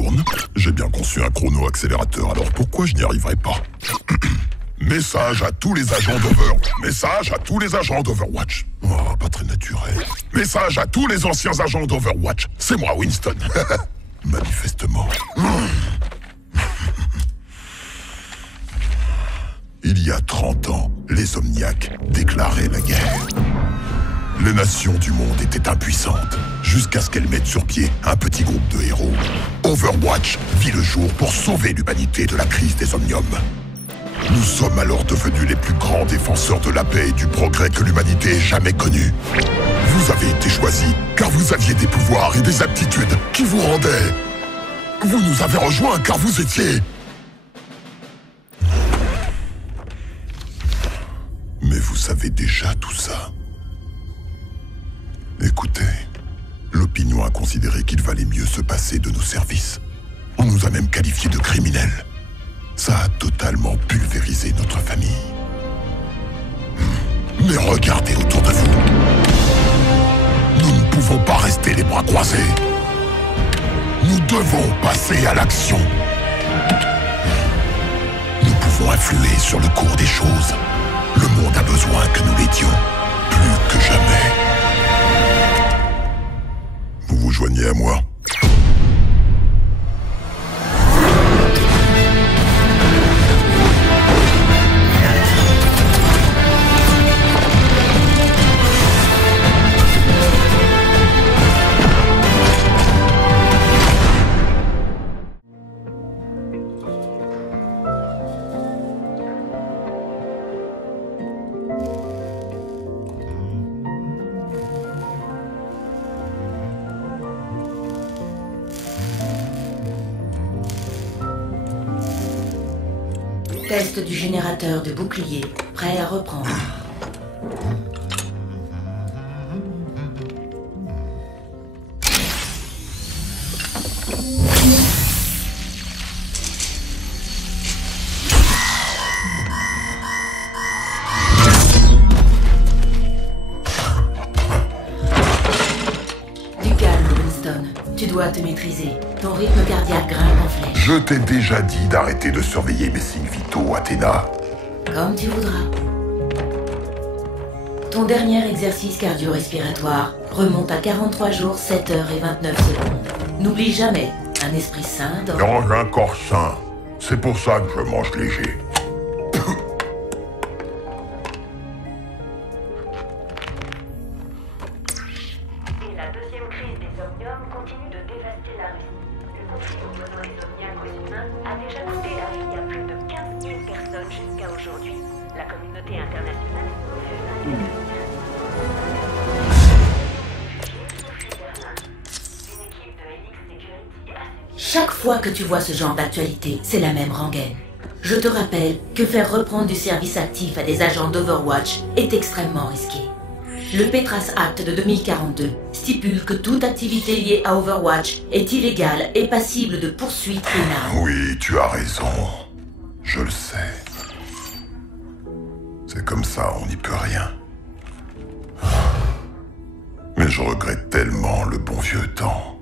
tourne. J'ai bien conçu un chrono-accélérateur, alors pourquoi je n'y arriverai pas? Message à tous les agents Message à tous les agents d'Overwatch. Oh, pas très naturel. Message à tous les anciens agents d'Overwatch. C'est moi, Winston. Manifestement. Il y a 30 ans, les Omniacs déclaraient la guerre. Les nations du monde étaient impuissantes, jusqu'à ce qu'elles mettent sur pied un petit groupe de héros. Overwatch vit le jour pour sauver l'humanité de la crise des Omniums. Nous sommes alors devenus les plus grands défenseurs de la paix et du progrès que l'humanité ait jamais connu. Vous avez été choisis car vous aviez des pouvoirs et des aptitudes qui vous rendaient. Vous nous avez rejoints car vous étiez... Mais vous savez déjà tout ça. Écoutez, l'opinion a considéré qu'il valait mieux se passer de nos services. On nous a même qualifiés de criminels. Ça a totalement pulvérisé notre famille. Mais regardez autour de vous. Nous ne pouvons pas rester les bras croisés. Nous devons passer à l'action. Nous pouvons influer sur le cours des choses. Le monde a besoin que nous l'aidions, plus que jamais. Vous vous joignez à moi. Test du générateur de bouclier, prêt à reprendre. Du calme, Winston. Tu dois te maîtriser. Ton rythme cardiaque grimpe en flèche. Je t'ai déjà dit d'arrêter de surveiller mes signes vitaux, Athéna. Comme tu voudras. Ton dernier exercice cardio-respiratoire remonte à 43 jours, 7 heures et 29 secondes. N'oublie jamais, un esprit sain dans... Dans un corps sain. C'est pour ça que je mange léger. Et la deuxième crise des Omniums continue de dévaster la Russie. Le conflit opposant les Omniacs aux humains a déjà coûté la vie à plus de 15 000 personnes jusqu'à aujourd'hui. La communauté internationale Une équipe de Helix Security a... Chaque fois que tu vois ce genre d'actualité, c'est la même rengaine. Je te rappelle que faire reprendre du service actif à des agents d'Overwatch est extrêmement risqué. Le Petras Act de 2042 stipule que toute activité liée à Overwatch est illégale et passible de poursuites pénales. Oui, tu as raison. Je le sais. C'est comme ça, on n'y peut rien. Mais je regrette tellement le bon vieux temps.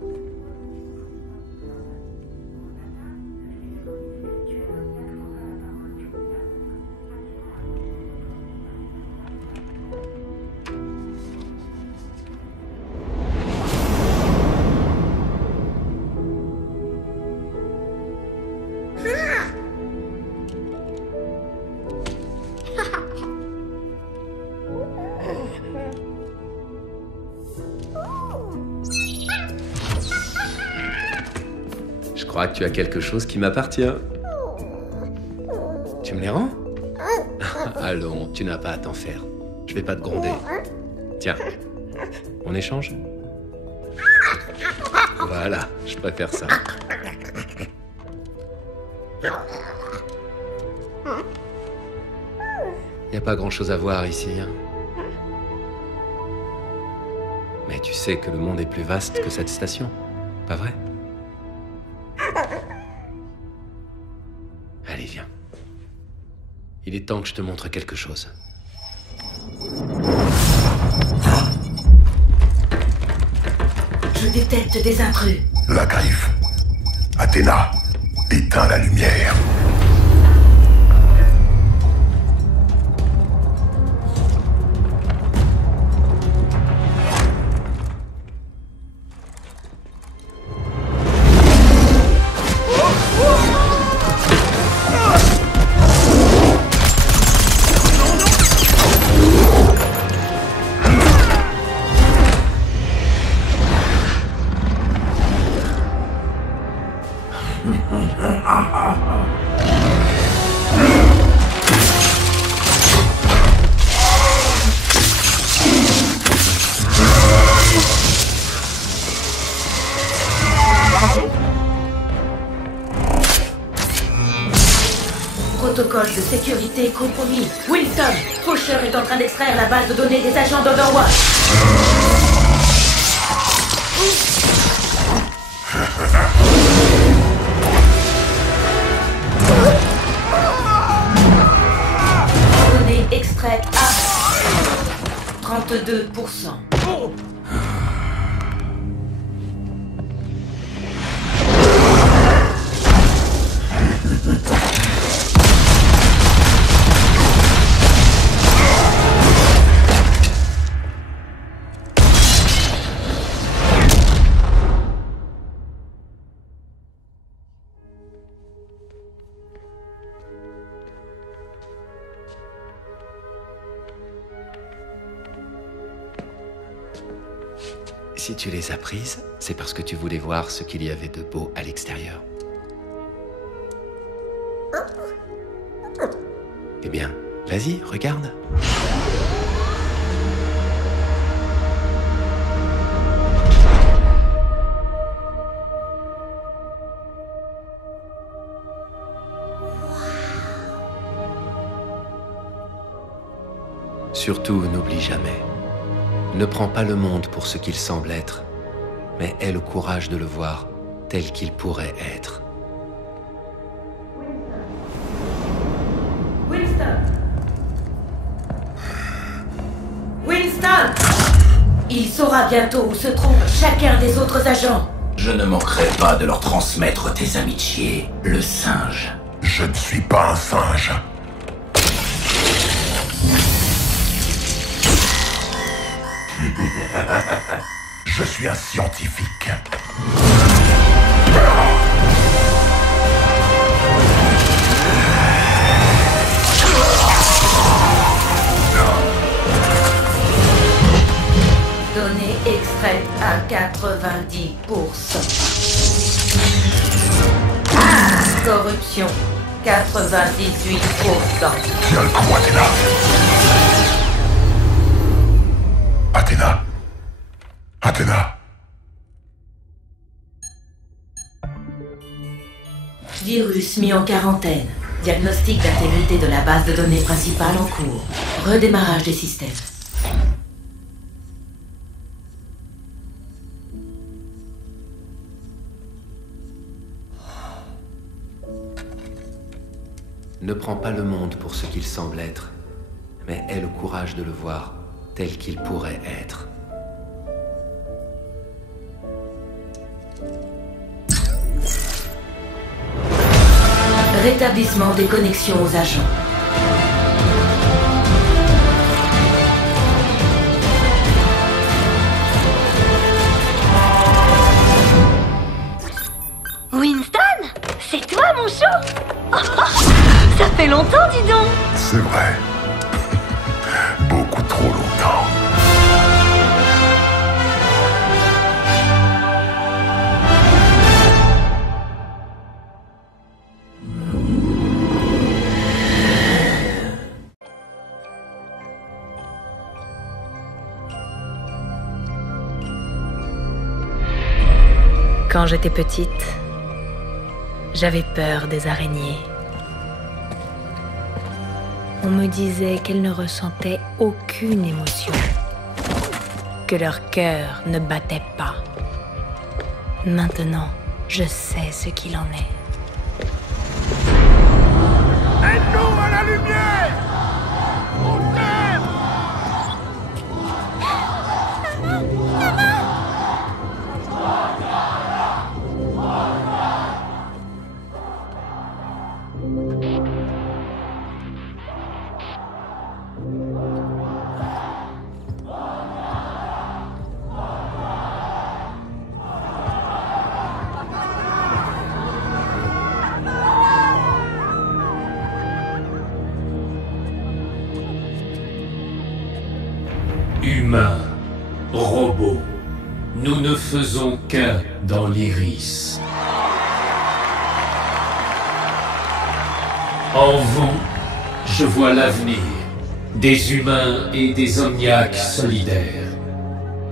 Je crois que tu as quelque chose qui m'appartient. Tu me les rends? Allons, tu n'as pas à t'en faire. Je vais pas te gronder. Tiens, on échange? Voilà, je préfère ça. Y a pas grand-chose à voir ici, hein. Mais tu sais que le monde est plus vaste que cette station, pas vrai? Allez, viens. Il est temps que je te montre quelque chose. Je détecte des intrus. La griffe. Athéna, éteins la lumière. Protocole de sécurité compromis. Wilson, Faucheur est en train d'extraire la base de données des agents d'Overwatch. Données extraites à 32%. Si tu les as prises, c'est parce que tu voulais voir ce qu'il y avait de beau à l'extérieur. Eh bien, vas-y, regarde. Surtout, n'oublie jamais. Ne prends pas le monde pour ce qu'il semble être, mais aie le courage de le voir tel qu'il pourrait être. Winston! Winston! Il saura bientôt où se trouve chacun des autres agents. Je ne manquerai pas de leur transmettre tes amitiés, le singe. Je ne suis pas un singe. Je suis un scientifique. Données extraites à 90%. Corruption, 98%. Tiens le coup, Athéna. Athéna. Athéna. Virus mis en quarantaine. Diagnostic d'intégrité de la base de données principale en cours. Redémarrage des systèmes. Ne prends pas le monde pour ce qu'il semble être, mais aie le courage de le voir tel qu'il pourrait être. Rétablissement des connexions aux agents. Winston? C'est toi, mon chou? Ça fait longtemps, dis donc! C'est vrai. Beaucoup trop longtemps. Quand j'étais petite, j'avais peur des araignées. On me disait qu'elles ne ressentaient aucune émotion, que leur cœur ne battait pas. Maintenant, je sais ce qu'il en est. Aide-nous à la lumière! On t'aime! faisons qu'un dans l'iris. En vous, je vois l'avenir des humains et des omniaques solidaires,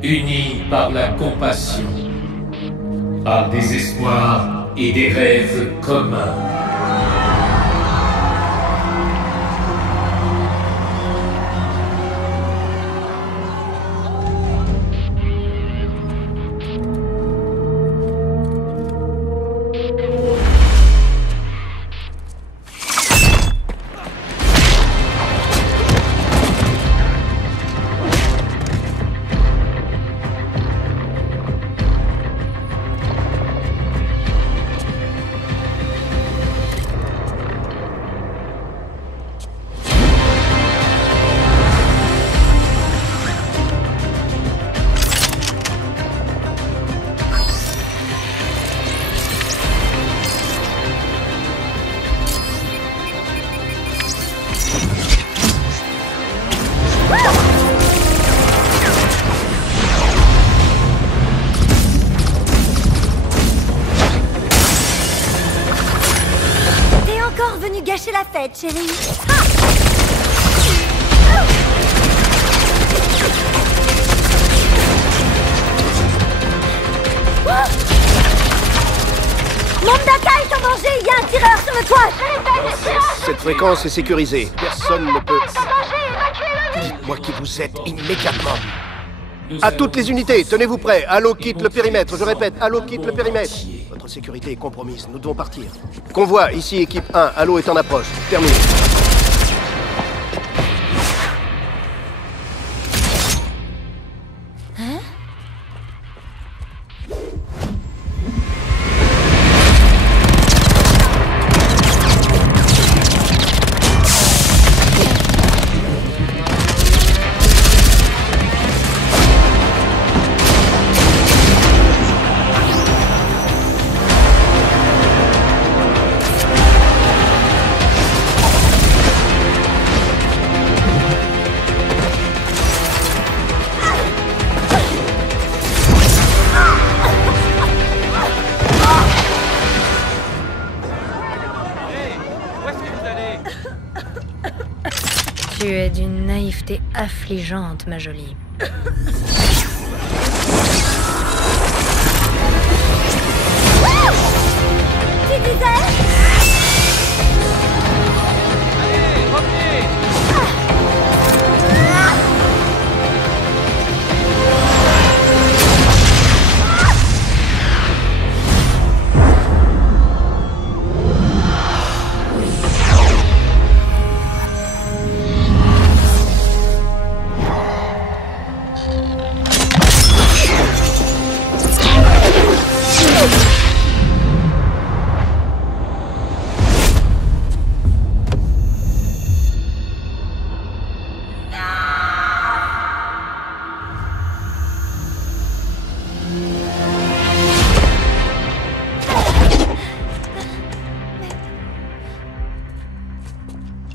unis par la compassion, par des espoirs et des rêves communs. Gâcher la fête, chérie. Mon data est en danger. Il y a un tireur sur le toit. Je répète, tireur. Cette fréquence est sécurisée. Personne ne peut... En danger, évacuez-le. Dites-moi qui vous êtes immédiatement. À toutes les unités, tenez-vous prêts. Halo quitte le périmètre. Je répète, Halo quitte le périmètre. Votre sécurité est compromise. Nous devons partir. Convoi, ici équipe 1. Halo est en approche. Terminé. Tu es d'une naïveté affligeante, ma jolie. Tu disais? Allez, revenez!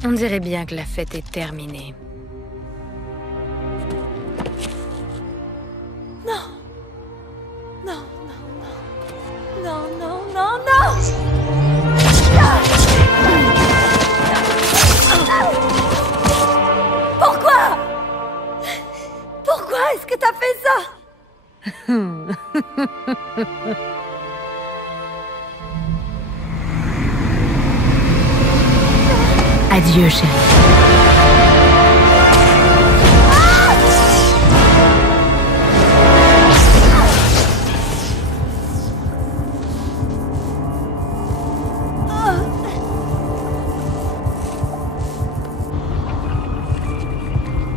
On dirait bien que la fête est terminée. Non. Non, non, non. Non, non, non, non. Pourquoi? Pourquoi est-ce que t'as fait ça? Adieu, chérie.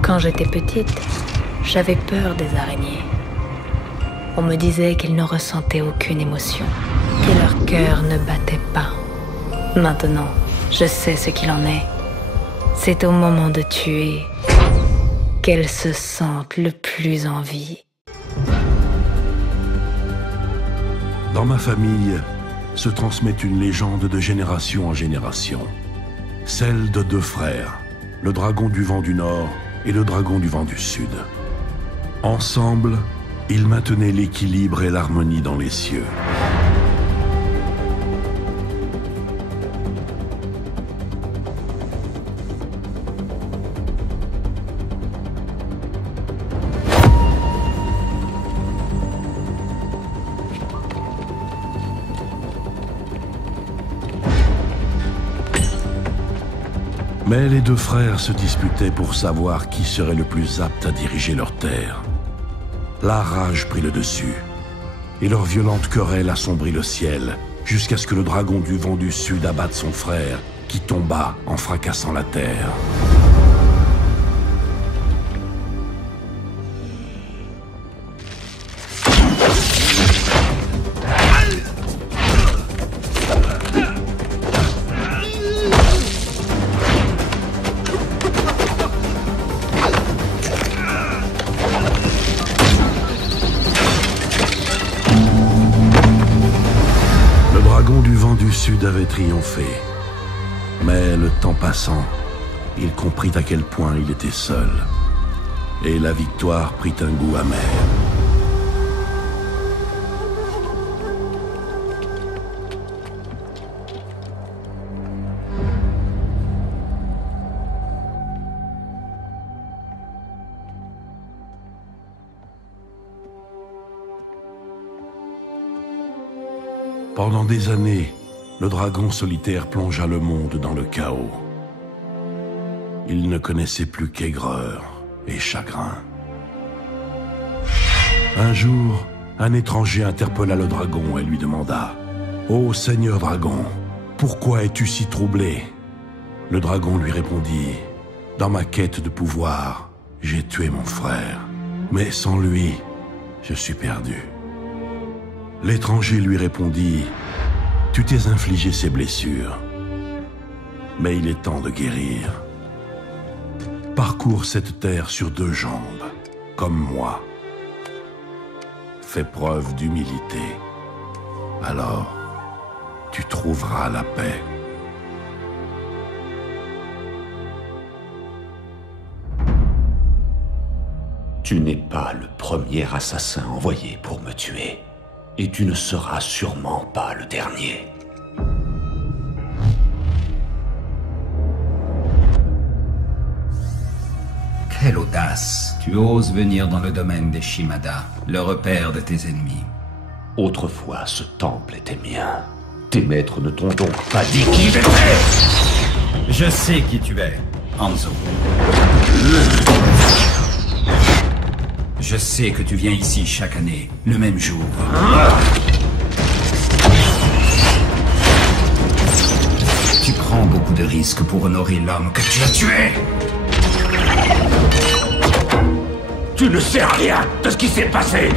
Quand j'étais petite, j'avais peur des araignées. On me disait qu'elles ne ressentaient aucune émotion, que leur cœur ne battait pas. Maintenant, je sais ce qu'il en est. C'est au moment de tuer qu'elles se sentent le plus en vie. Dans ma famille se transmet une légende de génération en génération. Celle de deux frères, le dragon du vent du Nord et le dragon du vent du Sud. Ensemble, Il maintenait l'équilibre et l'harmonie dans les cieux. Mais les deux frères se disputaient pour savoir qui serait le plus apte à diriger leur terre. La rage prit le dessus, et leur violente querelle assombrit le ciel, jusqu'à ce que le dragon du vent du sud abatte son frère, qui tomba en fracassant la terre. Avait triomphé. Mais le temps passant, il comprit à quel point il était seul. Et la victoire prit un goût amer. Pendant des années, le dragon solitaire plongea le monde dans le chaos. Il ne connaissait plus qu'aigreur et chagrin. Un jour, un étranger interpella le dragon et lui demanda « Ô Seigneur dragon, pourquoi es-tu si troublé ?» Le dragon lui répondit « Dans ma quête de pouvoir, j'ai tué mon frère, mais sans lui, je suis perdu. » L'étranger lui répondit « Tu t'es infligé ces blessures, mais il est temps de guérir. Parcours cette terre sur deux jambes, comme moi. Fais preuve d'humilité, alors tu trouveras la paix. » Tu n'es pas le premier assassin envoyé pour me tuer. Et tu ne seras sûrement pas le dernier. Quelle audace! Tu oses venir dans le domaine des Shimada, le repère de tes ennemis. Autrefois, ce temple était mien. Tes maîtres ne t'ont donc pas dit qui j'étais! Je sais qui tu es, Hanzo. Je sais que tu viens ici chaque année, le même jour. Tu prends beaucoup de risques pour honorer l'homme que tu as tué. Tu ne sais rien de ce qui s'est passé.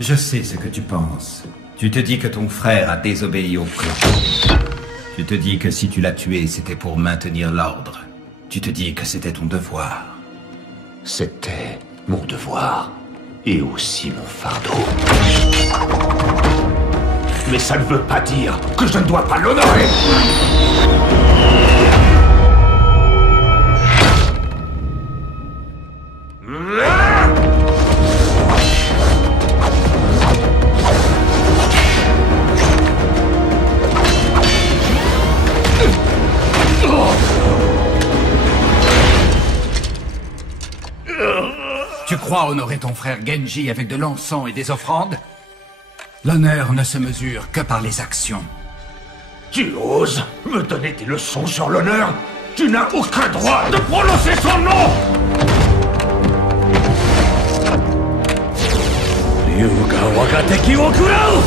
Je sais ce que tu penses. Tu te dis que ton frère a désobéi au clan. Tu te dis que si tu l'as tué, c'était pour maintenir l'ordre. Tu te dis que c'était ton devoir. C'était mon devoir. Et aussi mon fardeau. Mais ça ne veut pas dire que je ne dois pas l'honorer. Tu crois honorer ton frère Genji avec de l'encens et des offrandes? L'honneur ne se mesure que par les actions. Tu oses me donner des leçons sur l'honneur? Tu n'as aucun droit de prononcer son nom! Yuga Wakateki Okurao!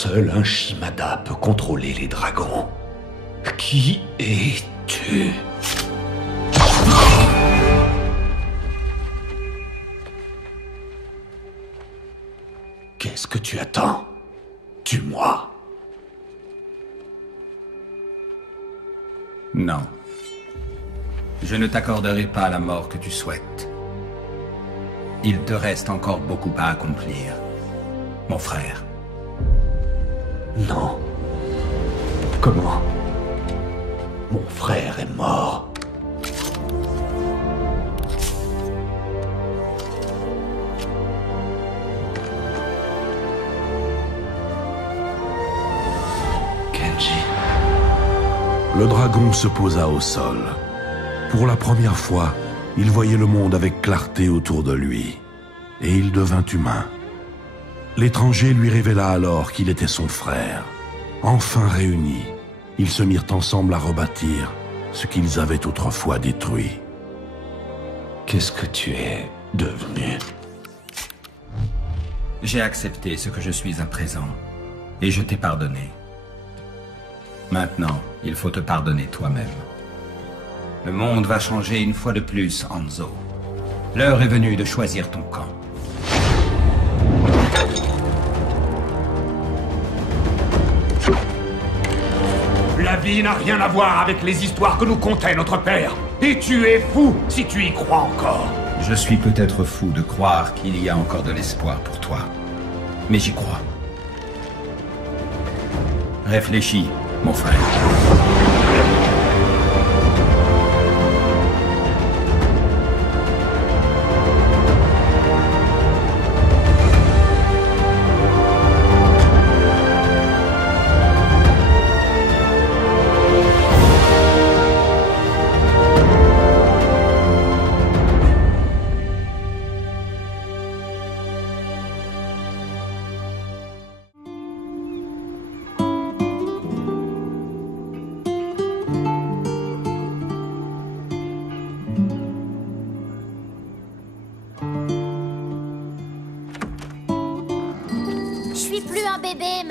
Seul un Shimada peut contrôler les dragons. Qui es-tu? Qu'est-ce que tu attends? Tue-moi. Non. Je ne t'accorderai pas la mort que tu souhaites. Il te reste encore beaucoup à accomplir, mon frère. Non. Comment? Mon frère est mort. Kenji. Le dragon se posa au sol. Pour la première fois, il voyait le monde avec clarté autour de lui. Et il devint humain. L'étranger lui révéla alors qu'il était son frère. Enfin réunis, ils se mirent ensemble à rebâtir ce qu'ils avaient autrefois détruit. Qu'est-ce que tu es devenu? J'ai accepté ce que je suis à présent, et je t'ai pardonné. Maintenant, il faut te pardonner toi-même. Le monde va changer une fois de plus, Hanzo. L'heure est venue de choisir ton camp. La vie n'a rien à voir avec les histoires que nous contait notre père. Et tu es fou si tu y crois encore. Je suis peut-être fou de croire qu'il y a encore de l'espoir pour toi. Mais j'y crois. Réfléchis, mon frère.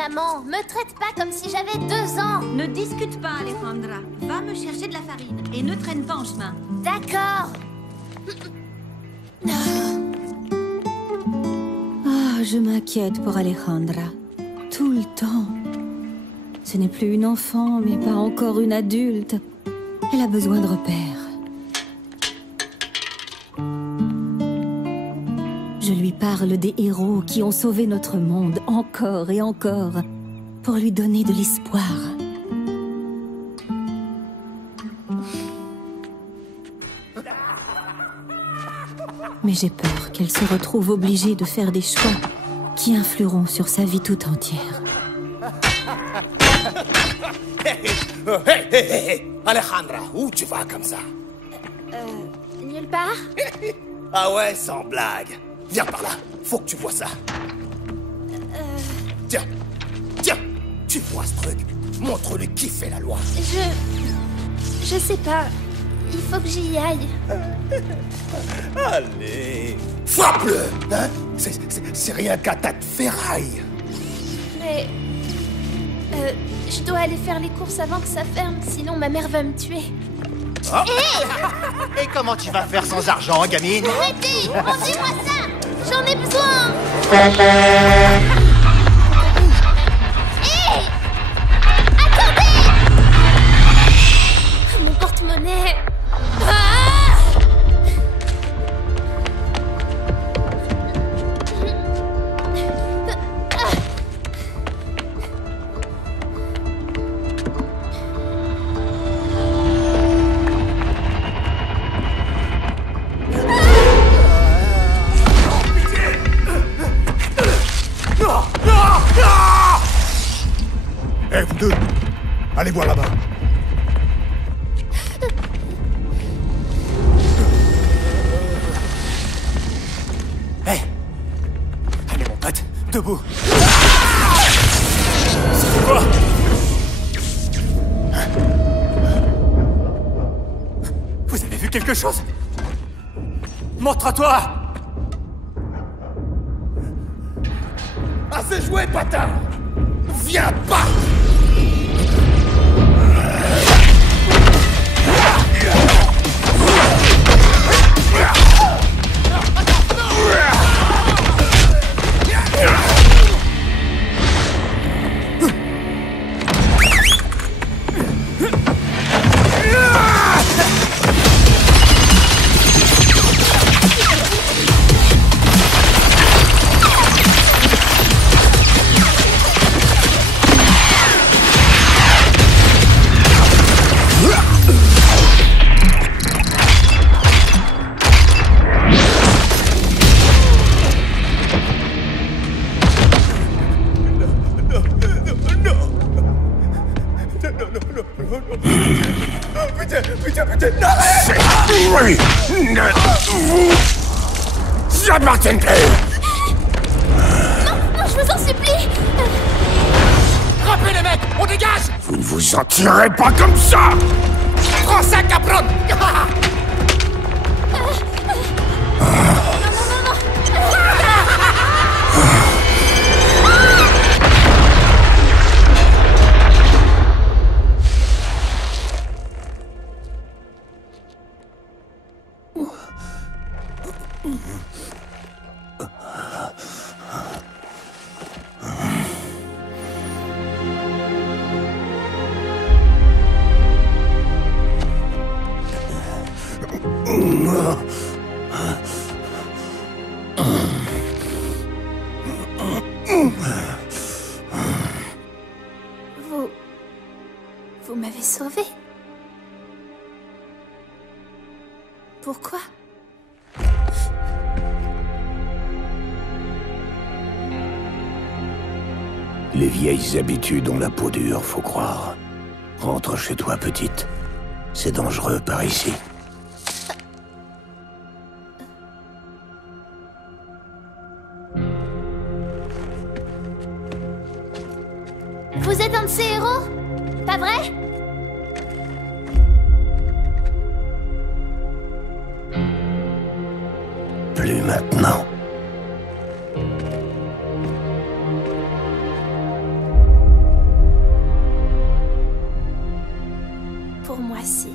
Maman, me traite pas comme si j'avais 2 ans. Ne discute pas, Alejandra. Va me chercher de la farine et ne traîne pas en chemin. D'accord. Ah, je m'inquiète pour Alejandra. Tout le temps. Ce n'est plus une enfant, mais pas encore une adulte. Elle a besoin de repères. Je lui parle des héros qui ont sauvé notre monde encore et encore, pour lui donner de l'espoir. Mais j'ai peur qu'elle se retrouve obligée de faire des choix qui influeront sur sa vie tout entière. Hé, Alejandra, où tu vas comme ça? Nulle part. Ah ouais, sans blague. Viens par là, faut que tu vois ça. Tiens, tu vois ce truc? Montre-lui qui fait la loi. Je sais pas. Il faut que j'y aille. Allez, frappe-le, hein? C'est rien qu'à tas de ferraille. Mais... je dois aller faire les courses avant que ça ferme, sinon ma mère va me tuer. Oh. Hey. Et comment tu vas faire sans argent, gamine? Arrêtez! Rendez-moi ça! J'en ai besoin! Hé! Attendez! Mon porte-monnaie! Eh, vous deux, allez voir là-bas. Hé, allez mon pote, debout. C'est quoi? Vous avez vu quelque chose? Montre-toi! Assez joué, patin! Viens pas! Oui, j'appartiens plus. Non, je vous en supplie. Frappez les mecs, on dégage. Vous ne vous en tirez pas comme ça. Prends ça, capron. Vous m'avez sauvé. Pourquoi? Les vieilles habitudes ont la peau dure, faut croire. Rentre chez toi, petite. C'est dangereux par ici. Vous êtes un de ces héros? Pas vrai? Plus maintenant. Pour moi, si.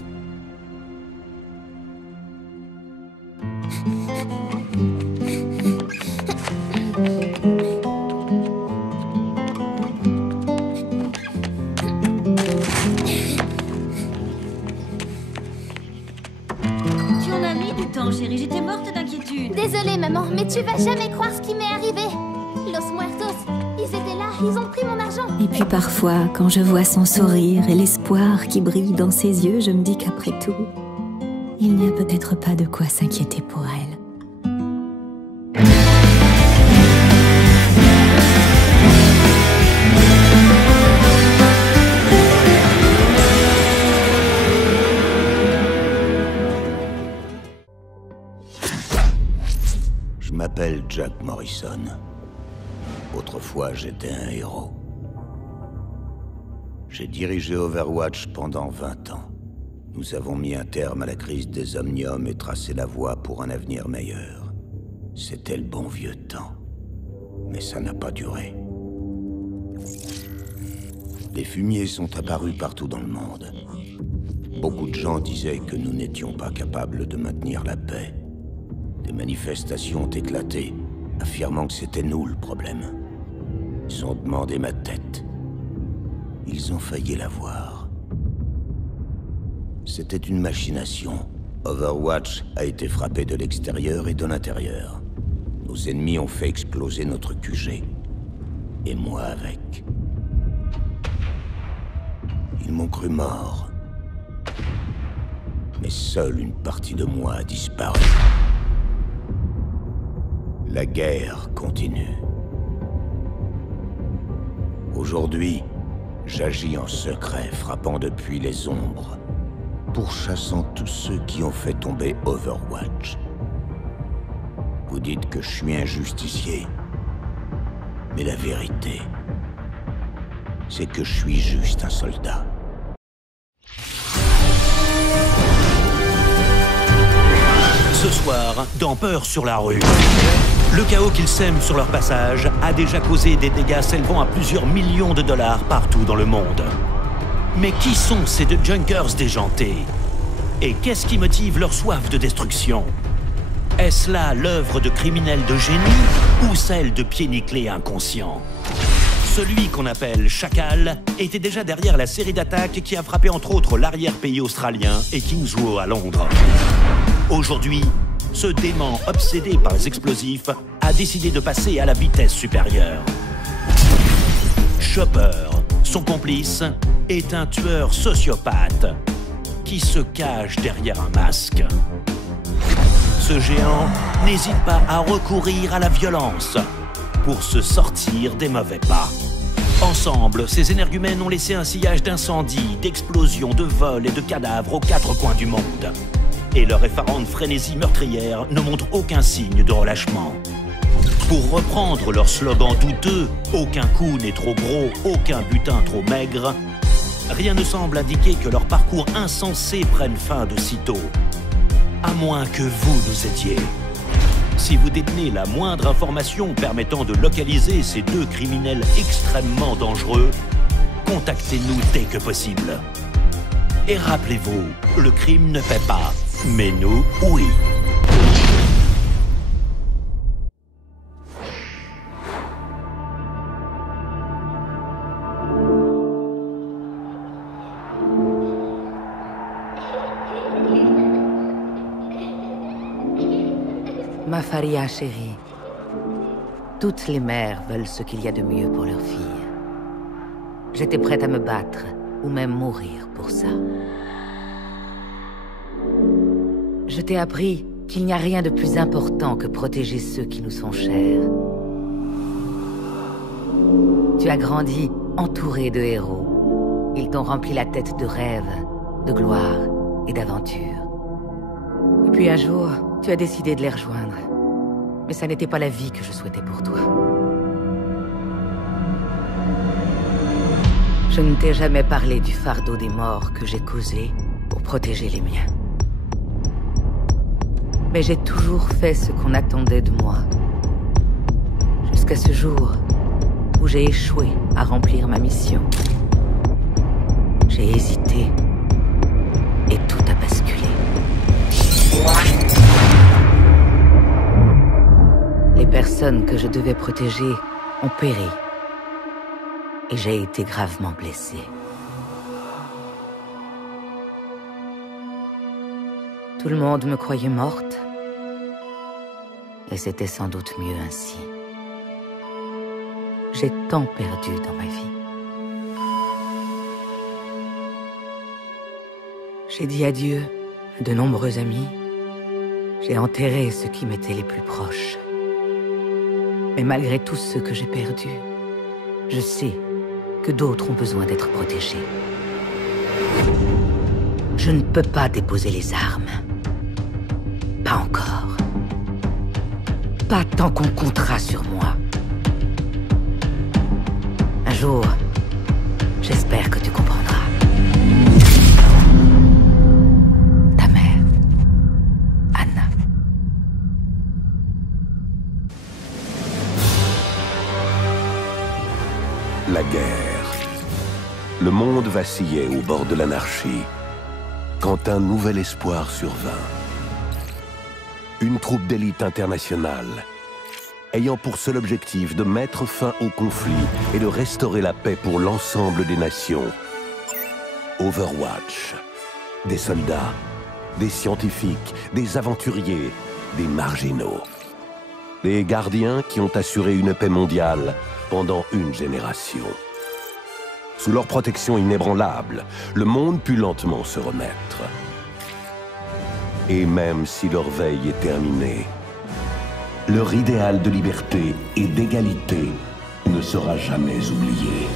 Tu en as mis du temps, chérie. J'étais morte d'inquiétude. Désolée, maman, mais tu vas jamais croire ce qui m'est arrivé. Los Muertos, ils étaient là, ils ont pris mon argent. Et puis parfois, quand je vois son sourire et l'espoir qui brille dans ses yeux, je me dis qu'après tout, il n'y a peut-être pas de quoi s'inquiéter pour elle. Je m'appelle Jack Morrison. Autrefois, j'étais un héros. J'ai dirigé Overwatch pendant 20 ans. Nous avons mis un terme à la crise des Omniums et tracé la voie pour un avenir meilleur. C'était le bon vieux temps. Mais ça n'a pas duré. Des fumiers sont apparus partout dans le monde. Beaucoup de gens disaient que nous n'étions pas capables de maintenir la paix. Des manifestations ont éclaté, affirmant que c'était nous le problème. Ils ont demandé ma tête. Ils ont failli l'avoir. C'était une machination. Overwatch a été frappé de l'extérieur et de l'intérieur. Nos ennemis ont fait exploser notre QG. Et moi avec. Ils m'ont cru mort. Mais seule une partie de moi a disparu. La guerre continue. Aujourd'hui, j'agis en secret, frappant depuis les ombres, pourchassant tous ceux qui ont fait tomber Overwatch. Vous dites que je suis un justicier, mais la vérité, c'est que je suis juste un soldat. Ce soir dans Peur sur la rue. Le chaos qu'ils sèment sur leur passage a déjà causé des dégâts s'élevant à plusieurs millions de dollars partout dans le monde. Mais qui sont ces deux junkers déjantés? Et qu'est-ce qui motive leur soif de destruction? Est-ce là l'œuvre de criminels de génie ou celle de pieds nickelés inconscients? Celui qu'on appelle Chacal était déjà derrière la série d'attaques qui a frappé entre autres l'arrière-pays australien et Kingswood à Londres. Aujourd'hui, ce dément obsédé par les explosifs a décidé de passer à la vitesse supérieure. Chopper, son complice, est un tueur sociopathe qui se cache derrière un masque. Ce géant n'hésite pas à recourir à la violence pour se sortir des mauvais pas. Ensemble, ces énergumènes ont laissé un sillage d'incendies, d'explosions, de vols et de cadavres aux quatre coins du monde. Et leur effarante frénésie meurtrière ne montre aucun signe de relâchement. Pour reprendre leur slogan douteux, aucun coup n'est trop gros, aucun butin trop maigre, rien ne semble indiquer que leur parcours insensé prenne fin de sitôt. À moins que vous nous aidiez. Si vous détenez la moindre information permettant de localiser ces deux criminels extrêmement dangereux, contactez-nous dès que possible. Et rappelez-vous, le crime ne paie pas, mais nous, oui. Ma Faria chérie, toutes les mères veulent ce qu'il y a de mieux pour leur fille. J'étais prête à me battre, ou même mourir pour ça. Je t'ai appris qu'il n'y a rien de plus important que protéger ceux qui nous sont chers. Tu as grandi entouré de héros. Ils t'ont rempli la tête de rêves, de gloire et d'aventure. Et puis un jour, tu as décidé de les rejoindre. Mais ça n'était pas la vie que je souhaitais pour toi. Je ne t'ai jamais parlé du fardeau des morts que j'ai causé pour protéger les miens. Mais j'ai toujours fait ce qu'on attendait de moi. Jusqu'à ce jour où j'ai échoué à remplir ma mission. J'ai hésité et tout a basculé. Les personnes que je devais protéger ont péri. Et j'ai été gravement blessé. Tout le monde me croyait morte. Et c'était sans doute mieux ainsi. J'ai tant perdu dans ma vie. J'ai dit adieu à de nombreux amis. J'ai enterré ceux qui m'étaient les plus proches. Mais malgré tous ceux que j'ai perdus, je sais que d'autres ont besoin d'être protégés. Je ne peux pas déposer les armes. Pas encore. Pas tant qu'on comptera sur moi. Un jour, j'espère que tu comprendras. Ta mère, Anna. La guerre. Le monde vacillait au bord de l'anarchie, quand un nouvel espoir survint. Une troupe d'élite internationale, ayant pour seul objectif de mettre fin au conflit et de restaurer la paix pour l'ensemble des nations. Overwatch. Des soldats, des scientifiques, des aventuriers, des marginaux. Des gardiens qui ont assuré une paix mondiale pendant une génération. Sous leur protection inébranlable, le monde put lentement se remettre. Et même si leur veille est terminée, leur idéal de liberté et d'égalité ne sera jamais oublié.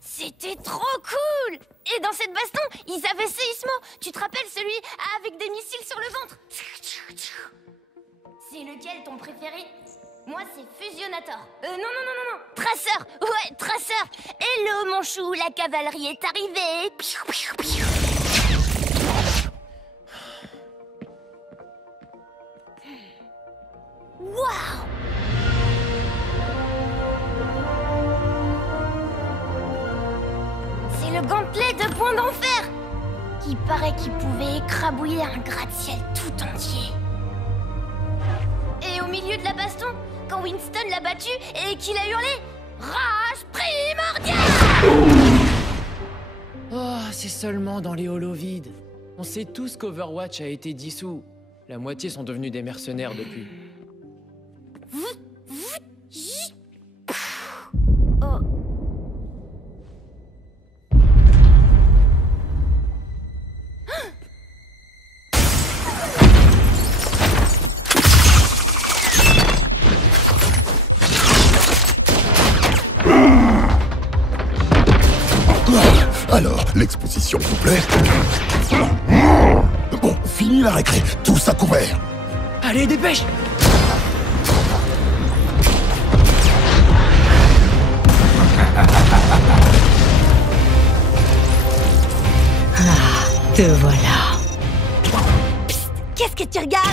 C'était trop cool! Et dans cette baston, ils avaient séismo. Tu te rappelles celui avec des missiles sur le ventre? C'est lequel ton préféré? Moi, c'est Fusionnator. Non. Traceur. Ouais, Traceur. Hello, mon chou, la cavalerie est arrivée. le gantelet de points d'enfer. Il paraît qu'il pouvait écrabouiller un gratte-ciel tout entier. Et au milieu de la baston, quand Winston l'a battu et qu'il a hurlé « Rage primordiale !» Oh, c'est seulement dans les holos vides. On sait tous qu'Overwatch a été dissous. La moitié sont devenus des mercenaires depuis. Oh. Alors, l'exposition vous plaît? Bon, fini la récré, tous à couvert. Allez, dépêche! Ah, te voilà. Psst, qu'est-ce que tu regardes?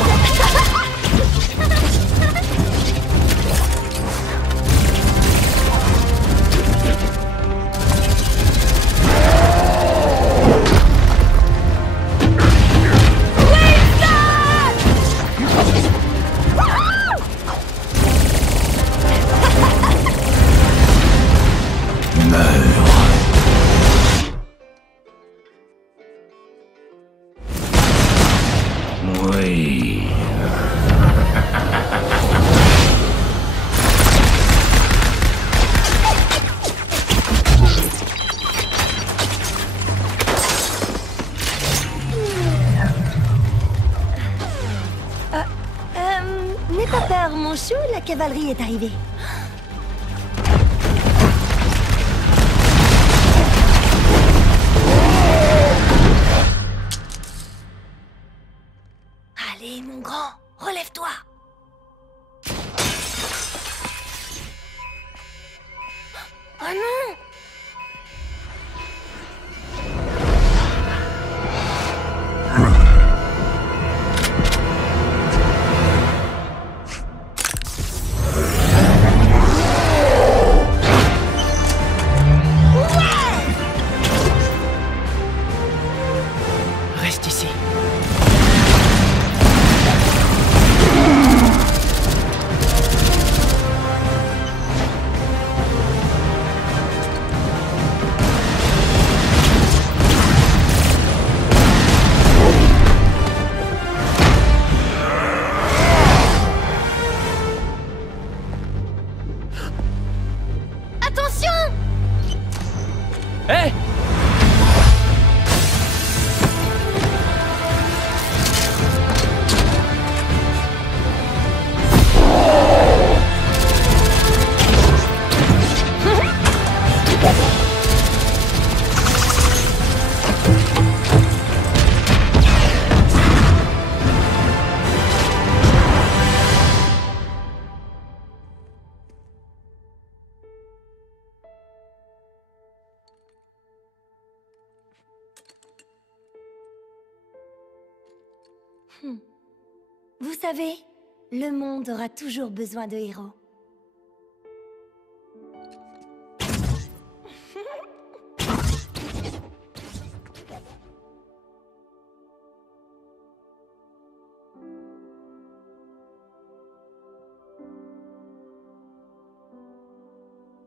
Oui. N'aie pas peur, mon chou, la cavalerie est arrivée. Allez, mon grand, relève-toi. Oh non! Reste ici. Attention! Hé! Vous savez, le monde aura toujours besoin de héros.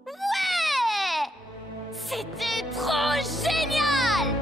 Ouais! C'était trop génial!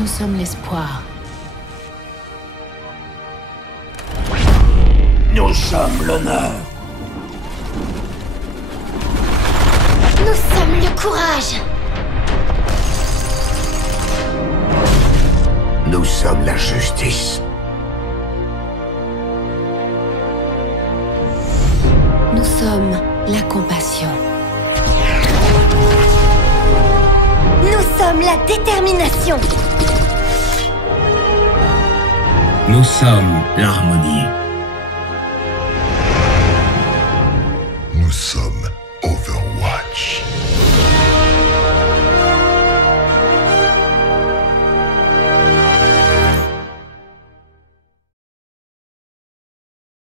Nous sommes l'espoir. Nous sommes l'honneur. Nous sommes le courage. Nous sommes la justice. Nous sommes la compassion. Nous sommes la détermination. Nous sommes l'harmonie.